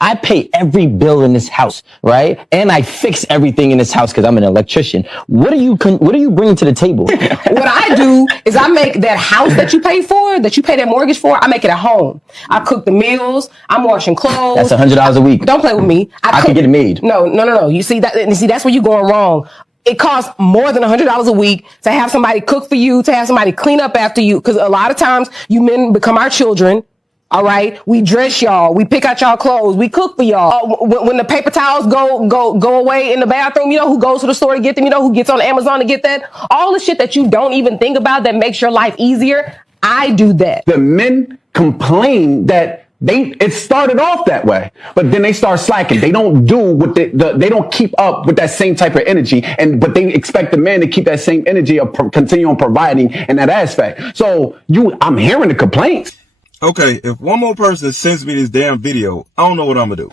I pay every bill in this house, right? And I fix everything in this house because I'm an electrician. What are you bringing to the table? What I do is I make that house that you pay for, that you pay that mortgage for, I make it at home. I cook the meals. I'm washing clothes. That's $100 a week. Don't play with me. I can get it made. No. You see that's where you're going wrong. It costs more than $100 a week to have somebody cook for you, to have somebody clean up after you. Because a lot of times you men become our children. All right, we dress y'all, we pick out y'all clothes, we cook for y'all. When the paper towels go away in the bathroom, you know who goes to the store to get them? You know who gets on Amazon to get that? All the shit that you don't even think about that makes your life easier. I do that. The men complain that it started off that way, but then they start slacking. They don't do what they don't keep up with that same type of energy, but they expect the man to keep that same energy of continue on providing in that aspect. So I'm hearing the complaints. Okay, if one more person sends me this damn video, I don't know what I'm gonna do.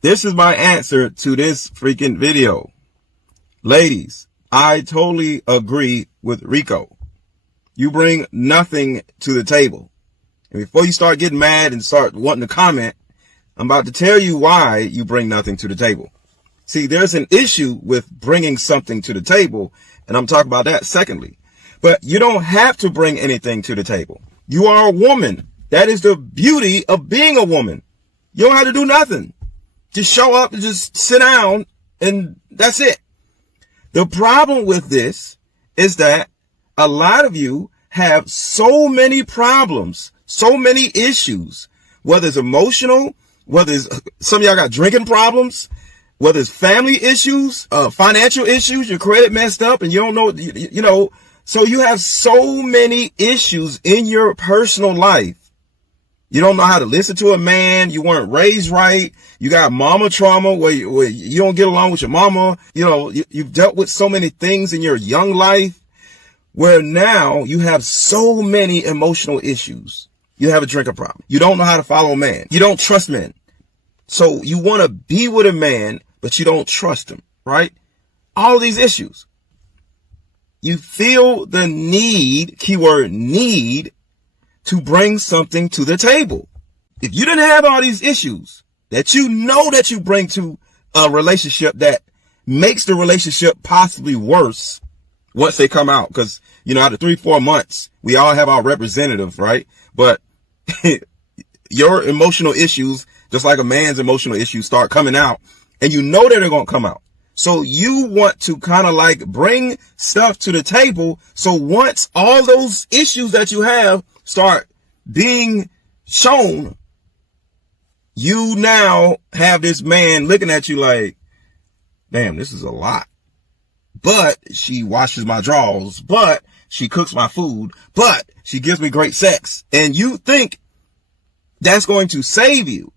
This is my answer to this freaking video. Ladies, I totally agree with Rico. You bring nothing to the table. And before you start getting mad and start wanting to comment, I'm about to tell you why you bring nothing to the table. See, there's an issue with bringing something to the table, and I'm talking about that secondly. But you don't have to bring anything to the table. You are a woman. That is the beauty of being a woman. You don't have to do nothing. Just show up and just sit down, and that's it. The problem with this is that a lot of you have so many problems, so many issues, whether it's emotional, whether it's some of y'all got drinking problems, whether it's family issues, financial issues, your credit messed up and you don't know, you know, so you have so many issues in your personal life. You don't know how to listen to a man. You weren't raised right. You got mama trauma where you don't get along with your mama. You know, you've dealt with so many things in your young life where now you have so many emotional issues. You have a drinking problem. You don't know how to follow a man. You don't trust men. So you want to be with a man, but you don't trust him, right? All these issues. You feel the need, keyword need, to bring something to the table. If you didn't have all these issues that you know that you bring to a relationship that makes the relationship possibly worse once they come out, because, you know, after 3-4 months, we all have our representatives, right? But your emotional issues, just like a man's emotional issues, start coming out, and you know that they're going to come out. So you want to kind of like bring stuff to the table. So once all those issues that you have start being shown, you now have this man looking at you like, damn, this is a lot. But she washes my drawers, but she cooks my food, but she gives me great sex. And you think that's going to save you.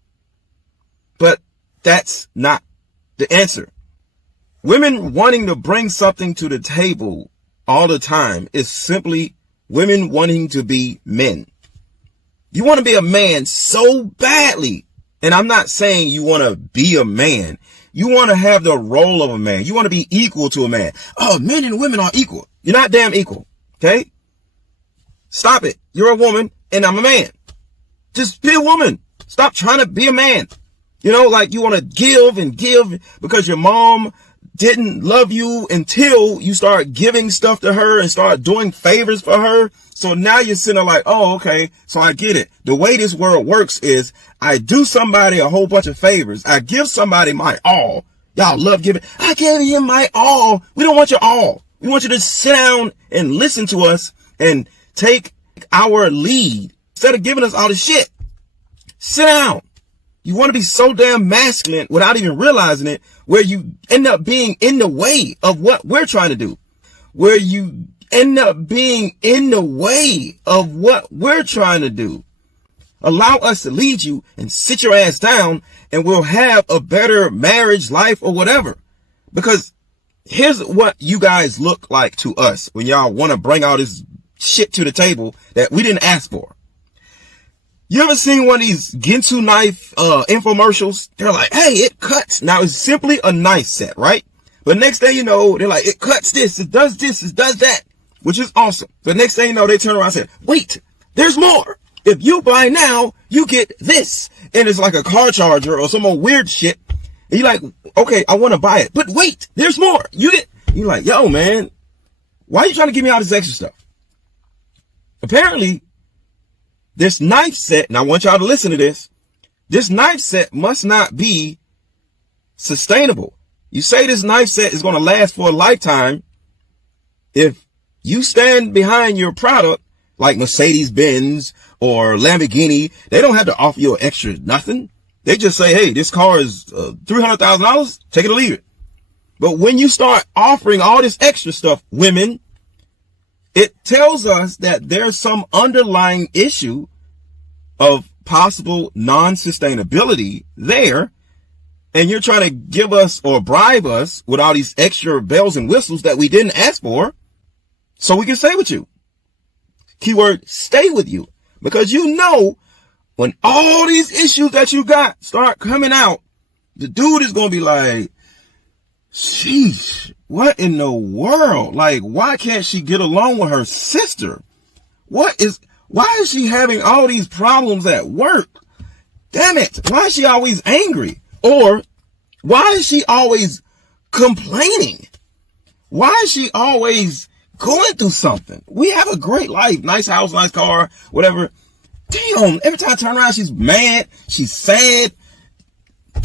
But that's not the answer. Women wanting to bring something to the table all the time is simply women wanting to be men. You want to be a man so badly. And I'm not saying you want to be a man. You want to have the role of a man. You want to be equal to a man. Oh, men and women are equal. You're not damn equal. Okay? Stop it. You're a woman and I'm a man. Just be a woman. Stop trying to be a man. You know, like you want to give and give because your mom didn't love you until you start giving stuff to her and start doing favors for her. So now you're sitting there like, oh, okay, so I get it. The way this world works is I do somebody a whole bunch of favors. I give somebody my all. Y'all love giving. I gave him my all. We don't want your all. We want you to sit down and listen to us and take our lead instead of giving us all the shit. Sit down. You want to be so damn masculine without even realizing it, where you end up being in the way of what we're trying to do, where you end up being in the way of what we're trying to do. Allow us to lead you and sit your ass down and we'll have a better marriage life or whatever. Because here's what you guys look like to us when y'all want to bring all this shit to the table that we didn't ask for. You ever seen one of these Ginsu knife infomercials? They're like, hey, it cuts. Now it's simply a knife set, right? But next thing you know, they're like, it cuts this, it does that, which is awesome. But next thing you know, they turn around and say, wait, there's more. If you buy now, you get this. And it's like a car charger or some old weird shit. And you're like, okay, I want to buy it. But wait, there's more. You're like, yo, man, why are you trying to give me all this extra stuff? Apparently, this knife set, and I want y'all to listen to this, this knife set must not be sustainable. You say this knife set is going to last for a lifetime. If you stand behind your product, like Mercedes-Benz or Lamborghini, they don't have to offer you an extra nothing. They just say, hey, this car is $300,000, take it or leave it. But when you start offering all this extra stuff, women, it tells us that there's some underlying issue of possible non-sustainability there. And you're trying to give us or bribe us with all these extra bells and whistles that we didn't ask for so we can stay with you. Keyword, stay with you. Because you know, when all these issues that you got start coming out, the dude is going to be like, sheesh, what in the world? Like, why can't she get along with her sister? Why is she having all these problems at work? Damn it. Why is she always angry? Or why is she always complaining? Why is she always going through something? We have a great life, nice house, nice car, whatever. Damn, every time I turn around, she's mad, she's sad.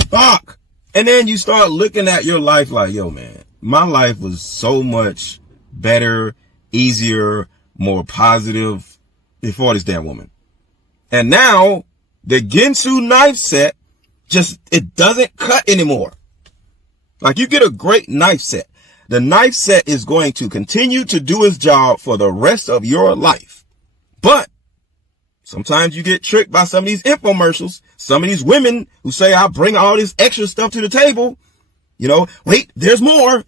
Fuck. And then you start looking at your life like, yo, man, my life was so much better, easier, more positive before this damn woman. And now the Ginsu knife set it doesn't cut anymore. Like, you get a great knife set. The knife set is going to continue to do its job for the rest of your life. But sometimes you get tricked by some of these infomercials. Some of these women who say, I'll bring all this extra stuff to the table. You know, wait, there's more.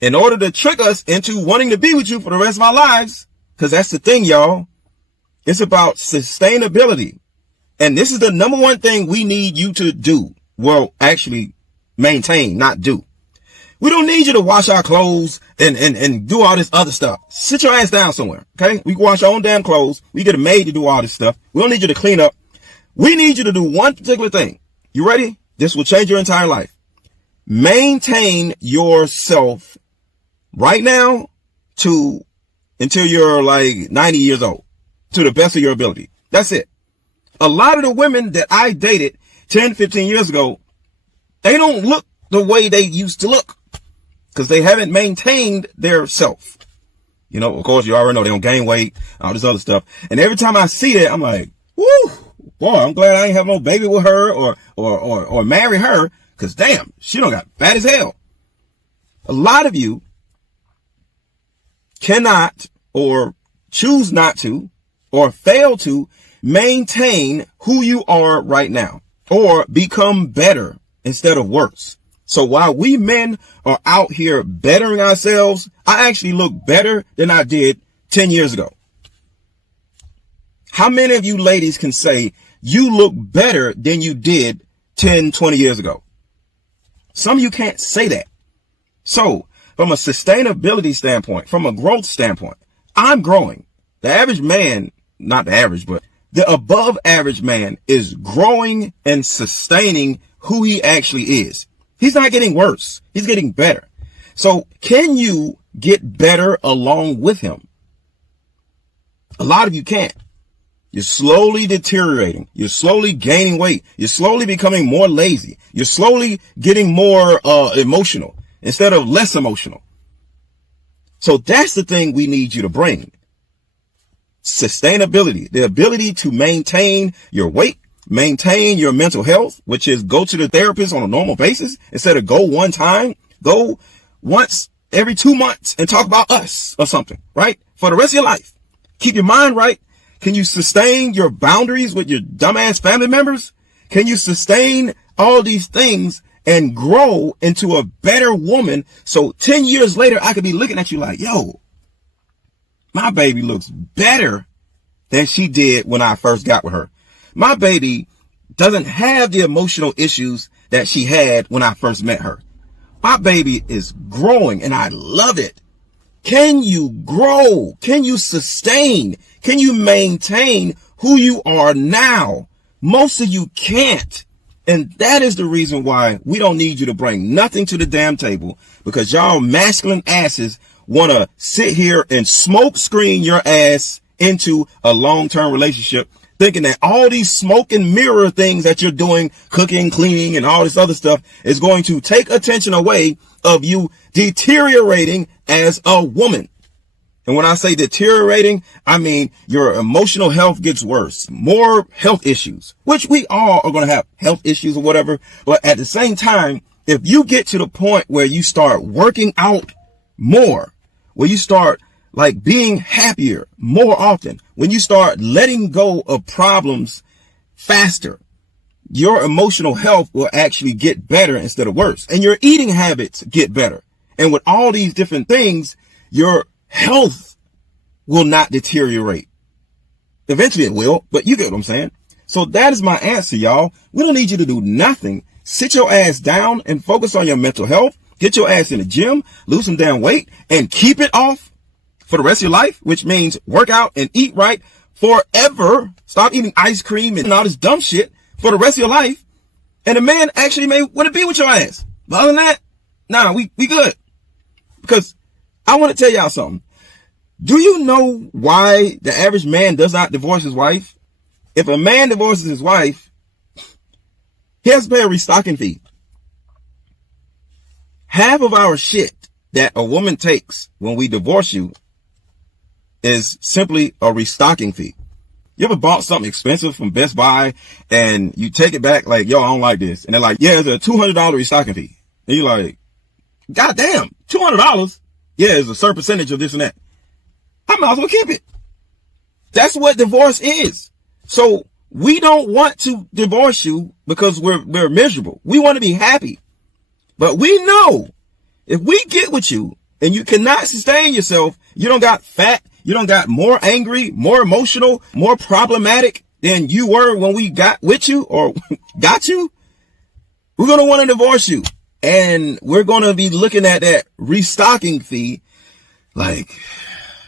In order to trick us into wanting to be with you for the rest of our lives. Because that's the thing, y'all. It's about sustainability. And this is the number one thing we need you to do. Well, actually maintain, not do. We don't need you to wash our clothes and do all this other stuff. Sit your ass down somewhere. Okay. We can wash our own damn clothes. We get a maid to do all this stuff. We don't need you to clean up. We need you to do one particular thing. You ready? This will change your entire life. Maintain yourself right now until you're like 90 years old, to the best of your ability. That's it. A lot of the women that I dated 10, 15 years ago, they don't look the way they used to look because they haven't maintained their self. You know, of course, you already know they don't gain weight, all this other stuff. And every time I see that, I'm like, woo, boy, I'm glad I ain't have no baby with her or marry her, because damn, she don't got fat as hell. A lot of you cannot or choose not to or fail to maintain who you are right now or become better instead of worse. So while we men are out here bettering ourselves, I actually look better than I did 10 years ago. How many of you ladies can say you look better than you did 10, 20 years ago? Some of you can't say that. So from a sustainability standpoint, from a growth standpoint, I'm growing. The average man, not the average, but the above average man is growing and sustaining who he actually is. He's not getting worse. He's getting better. So can you get better along with him? A lot of you can't. You're slowly deteriorating. You're slowly gaining weight. You're slowly becoming more lazy. You're slowly getting more emotional instead of less emotional. So that's the thing we need you to bring. Sustainability, the ability to maintain your weight, maintain your mental health, which is go to the therapist on a normal basis instead of go one time, go once every 2 months and talk about us or something, right? For the rest of your life. Keep your mind right. Can you sustain your boundaries with your dumbass family members? Can you sustain all these things and grow into a better woman? So 10 years later, I could be looking at you like, yo, my baby looks better than she did when I first got with her. My baby doesn't have the emotional issues that she had when I first met her. My baby is growing and I love it. can you grow? Can you sustain? Can you maintain who you are now? Most of you can't. And that is the reason why we don't need you to bring nothing to the damn table, because y'all masculine asses want to sit here and smoke screen your ass into a long-term relationship, thinking that all these smoke and mirror things that you're doing, cooking, cleaning, and all this other stuff is going to take attention away of you deteriorating as a woman. And when I say deteriorating, I mean your emotional health gets worse, more health issues, which we all are going to have health issues or whatever. But at the same time, if you get to the point where you start working out more, where you start like being happier more often, when you start letting go of problems faster, your emotional health will actually get better instead of worse. And your eating habits get better. And with all these different things, your health will not deteriorate. Eventually it will, but you get what I'm saying. So that is my answer, y'all. We don't need you to do nothing. Sit your ass down and focus on your mental health. Get your ass in the gym, lose some damn weight, and keep it off for the rest of your life, which means work out and eat right forever. Stop eating ice cream and all this dumb shit for the rest of your life. And a man actually may want to be with your ass. But other than that, nah, we good. Because I want to tell y'all something. Do you know why the average man does not divorce his wife? If a man divorces his wife, he has to pay a restocking fee. Half of our shit that a woman takes when we divorce you is simply a restocking fee. You ever bought something expensive from Best Buy and you take it back like, yo, I don't like this. And they're like, yeah, there's a $200 restocking fee. And you're like, God damn, $200? Yeah, it's a certain percentage of this and that. I might as well keep it. That's what divorce is. So we don't want to divorce you because we're miserable. We want to be happy. But we know if we get with you and you cannot sustain yourself, you don't got fat, you don't got more angry, more emotional, more problematic than you were when we got with you or got you, we're going to want to divorce you. And we're going to be looking at that restocking fee like,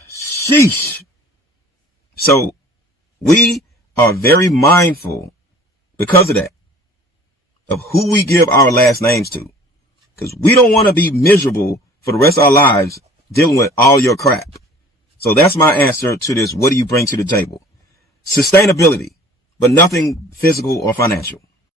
sheesh. So we are very mindful because of that, of who we give our last names to. Because we don't want to be miserable for the rest of our lives dealing with all your crap. So that's my answer to this. What do you bring to the table? Sustainability, but nothing physical or financial.